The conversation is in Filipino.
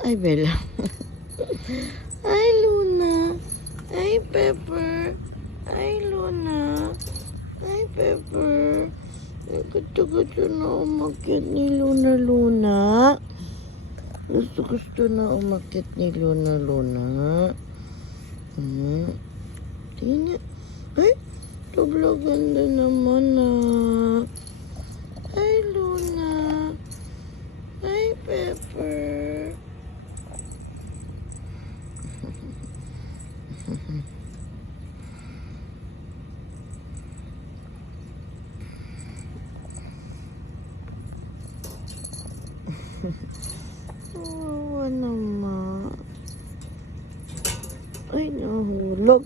Ay, Bella. Ay, Luna. Ay, Pepper. Ay, Luna. Ay, Pepper. Gusto na umakyat ni Luna. Gusto na umakyat ni Luna. Tingnan niya. Ay, sobrang ganda naman Ay, Luna. Ay, Pepper. Oh, naman. Ay, nahulog.